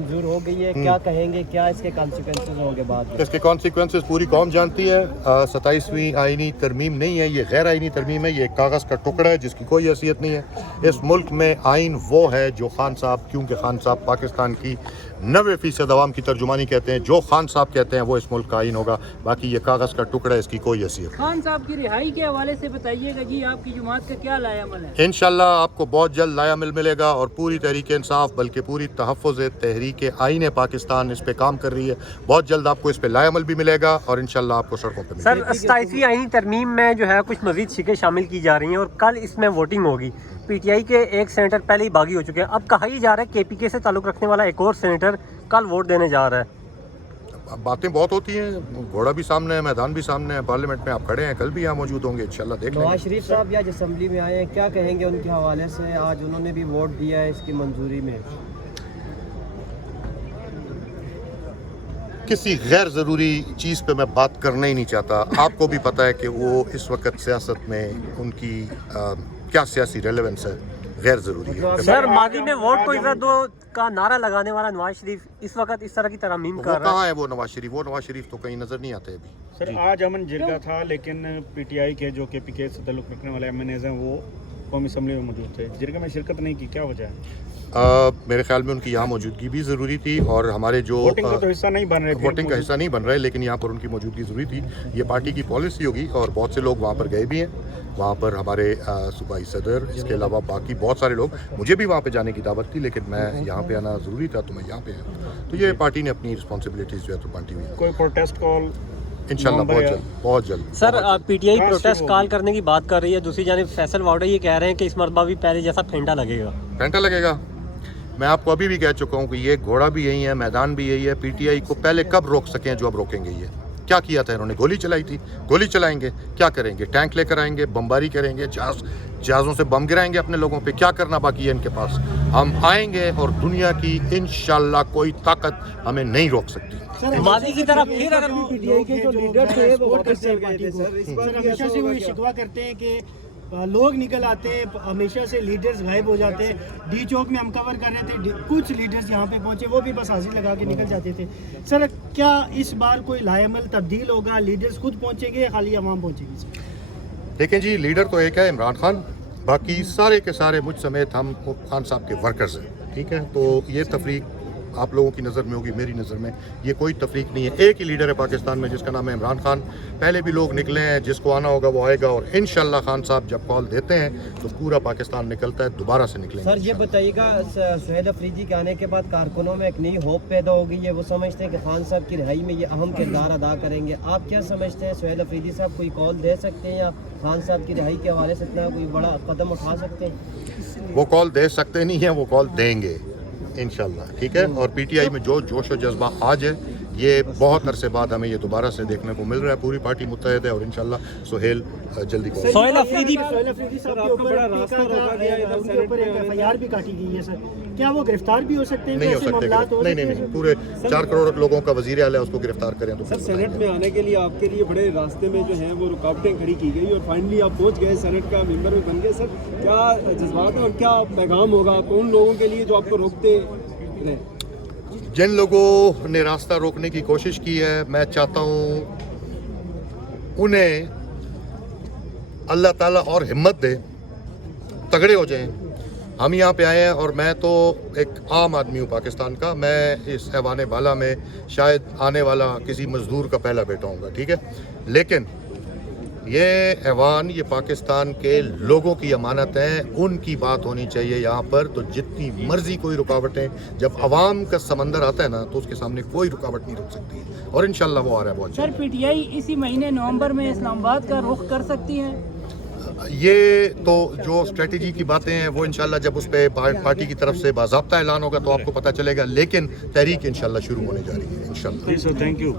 मंजूर हो गई है, क्या कहेंगे, क्या इसके कॉन्सिक्वेंसेस होंगे बाद में? इसके कॉन्सिक्वेंसेस पूरी कौम जानती है। 27वीं आईनी तरमीम नहीं है, ये गैर आईनी तरमीम है। ये एक कागज़ का टुकड़ा है जिसकी कोई हैसियत नहीं है। इस मुल्क में आइन वो है जो खान साहब, क्योंकि खान साहब पाकिस्तान की 90% अवाम की तर्जुमानी कहते हैं, जो खान साहब कहते हैं वो इस मुल्क का आइन होगा। बाकी ये कागज़ का टुकड़ा है, इसकी कोई हैसियत। खान साहब की रिहाई के हवाले से बताइएगा जी, आपकी जमात का क्या लायामल है? इंशाल्लाह आपको बहुत जल्द लायामिल मिलेगा और पूरी तहरीक इंसाफ बल्कि पूरी तहफ़्फ़ुज़ तहरीक आइन पाकिस्तान इस पे काम कर रही है। बहुत जल्द आपको इस पे लायामिल भी मिलेगा और इंशाल्लाह आपको सड़कों पे मिलेगा। सर 27वीं आईनी तरमीम में जो है कुछ मजीद शिकें शामिल की जा रही हैं और कल इसमें वोटिंग होगी। पीटीआई के एक सेनेटर पहले ही बागी हो चुके हैं। अब कहा ही जा रहा है केपीके से ताल्लुक़ रखने वाला एक और सेनेटर कल वोट देने जा रहा है। बातें बहुत होती हैं, घोड़ा भी सामने है, मैदान भी सामने है, पार्लियामेंट में आप खड़े हैं, कल भी यहाँ मौजूद होंगे इंशाल्लाह। देख लेंगे। नवाज शरीफ साहब आज असम्बली में आए हैं, क्या कहेंगे उनके हवाले से? आज उन्होंने भी वोट दिया है इसकी मंजूरी में। किसी गैर ज़रूरी चीज़ पे मैं बात करना ही नहीं चाहता। आपको भी पता है कि वो इस वक्त सियासत में उनकी क्या सियासी रेलेवेंस है, गैर ज़रूरी है। सर माजी में वोट को इज्जत दो का नारा लगाने वाला नवाज शरीफ इस वक्त इस तरह की तरमीम कर रहा है। कहाँ है वो नवाज शरीफ? वो नवाज शरीफ तो कहीं नज़र नहीं आते अभी। सर आज अमन जिरगा था, लेकिन पीटीआई के जो केपीके से ताल्लुक़ रखने वाले एमएनएज हैं वो कौमी असम्बली में मौजूद थे, जिरगा में शिरकत नहीं की, क्या वजह है? मेरे ख्याल में उनकी यहाँ मौजूदगी भी ज़रूरी थी और हमारे जो वोटिंग का तो हिस्सा नहीं बन रहे, वोटिंग का हिस्सा नहीं बन रहा है, लेकिन यहाँ पर उनकी मौजूदगी ज़रूरी थी। ये पार्टी की पॉलिसी होगी और बहुत से लोग वहाँ पर गए भी हैं। वहाँ पर हमारे सूबाई सदर, इसके अलावा बाकी बहुत सारे लोग, मुझे भी वहाँ पे जाने की दावत थी लेकिन मैं यहाँ पे आना ज़रूरी था तो मैं यहाँ पे आया। तो ये पार्टी ने अपनी रिस्पॉन्सिबिलिटीज़ जो है तो बांटी हुई है। कोई प्रोटेस्ट कॉल इंशाल्लाह बहुत जल्द। सर पीटीआई प्रोटेस्ट कॉल करने की बात कर रही है, दूसरी जानिब फैसल वाउडा ये कह रहे हैं कि इस मरतबा भी पहले जैसा फेंटा लगेगा। फेंटा लगेगा? मैं आपको अभी भी कह चुका हूँ कि ये घोड़ा भी यही है, मैदान भी यही है। पीटीआई को पहले कब रोक सकें जो अब रोकेंगे? ये क्या किया था इन्होंने? गोली चलाई थी, गोली चलाएंगे, क्या करेंगे? टैंक लेकर आएंगे, बमबारी करेंगे, जहाज़ों से बम गिराएंगे अपने लोगों पे। क्या करना बाकी है इनके पास? हम आएंगे और दुनिया की इंशाल्लाह कोई ताकत हमें नहीं रोक सकती। माजी की तरफ फिर अगर पीटीआई के जो लीडर थे वो वापस चल गए थे सर। इस बार हमेशा से वो शिकवा करते हैं कि लोग निकल आते हैं, हमेशा से लीडर्स गायब हो जाते हैं। डी चौक में हम कवर कर रहे थे, कुछ लीडर्स यहाँ पे पहुँचे, वो भी बस हाजिर लगा के निकल जाते थे। सर क्या इस बार कोई लाएमल तब्दील होगा? लीडर्स खुद पहुँचेंगे या खाली आवाम पहुँचेगी? देखें जी, लीडर तो एक है इमरान खान, बाकी सारे के सारे मुझ समेत हम खान साहब के वर्कर्स हैं, ठीक है। तो ये तफरीक आप लोगों की नज़र में होगी, मेरी नज़र में ये कोई तफरीक नहीं है। एक ही लीडर है पाकिस्तान में जिसका नाम है इमरान खान। पहले भी लोग निकले हैं, जिसको आना होगा वो आएगा और इंशाल्लाह खान साहब जब कॉल देते हैं तो पूरा पाकिस्तान निकलता है, दोबारा से निकलेंगे। सर ये बताइएगा, सुहेल अफरीदी के आने के बाद कारकुनों में एक नई होप पैदा हो गई है, वो समझते हैं कि खान साहब की रिहाई में ये अहम किरदार अदा करेंगे। आप क्या समझते हैं, सुहेल अफरीदी साहब कोई कॉल दे सकते हैं या खान साहब की रिहाई के हवाले से इतना कोई बड़ा कदम उठा सकते हैं? वो कॉल दे सकते नहीं हैं, वो कॉल देंगे इंशाल्लाह, ठीक है। और पीटीआई में जो जोश और जज्बा आज है, ये बहुत अरसे बाद हमें ये दोबारा से देखने को मिल रहा है। पूरी पार्टी मुत्तहद है और इंशाल्लाह सुहेल जल्दी कॉल। सोहेल अफरीदी साहब के ऊपर उनके ऊपर एक एफआईआर भी काटी गई है सर, क्या वो गिरफ्तार भी हो सकते हैं? नहीं हो सकते, नहीं, पूरे 4 करोड़ लोगों का वजीर आला है, उसको गिरफ्तार करें तो सर सेनेट में आने के लिए आपके लिए बड़े रास्ते में जो हैं वो रुकावटें खड़ी की गई और फाइनली आप पहुंच गए, सेनेट का मेंबर भी बन गए। सर क्या जज्बात और क्या पैगाम होगा आपको उन लोगों के लिए जो आपको रोकते रहे? जिन लोगों ने रास्ता रोकने की कोशिश की है, मैं चाहता हूँ उन्हें अल्लाह ताला और हिम्मत दे, तगड़े हो जाएं। हम यहाँ पे आए हैं और मैं तो एक आम आदमी हूँ पाकिस्तान का। मैं इस ऐवान बाला में शायद आने वाला किसी मजदूर का पहला बेटा हूँगा, ठीक है। लेकिन ये ऐवान, ये पाकिस्तान के लोगों की अमानत है, उनकी बात होनी चाहिए यहाँ पर। तो जितनी मर्जी कोई रुकावटें, जब आवाम का समंदर आता है ना तो उसके सामने कोई रुकावट नहीं रुक सकती और इंशाल्लाह वो आ रहा है बहुत सर पीटीआई इसी महीने नवंबर में इस्लामाबाद का रुख कर सकती है? ये तो जो स्ट्रेटजी की बातें हैं वो इंशाल्लाह जब उस पर पार्टी की तरफ से बाज़ाब्ता ऐलान होगा तो आपको पता चलेगा, लेकिन तहरीक इंशाल्लाह शुरू होने जा रही है इंशाल्लाह। Thank you.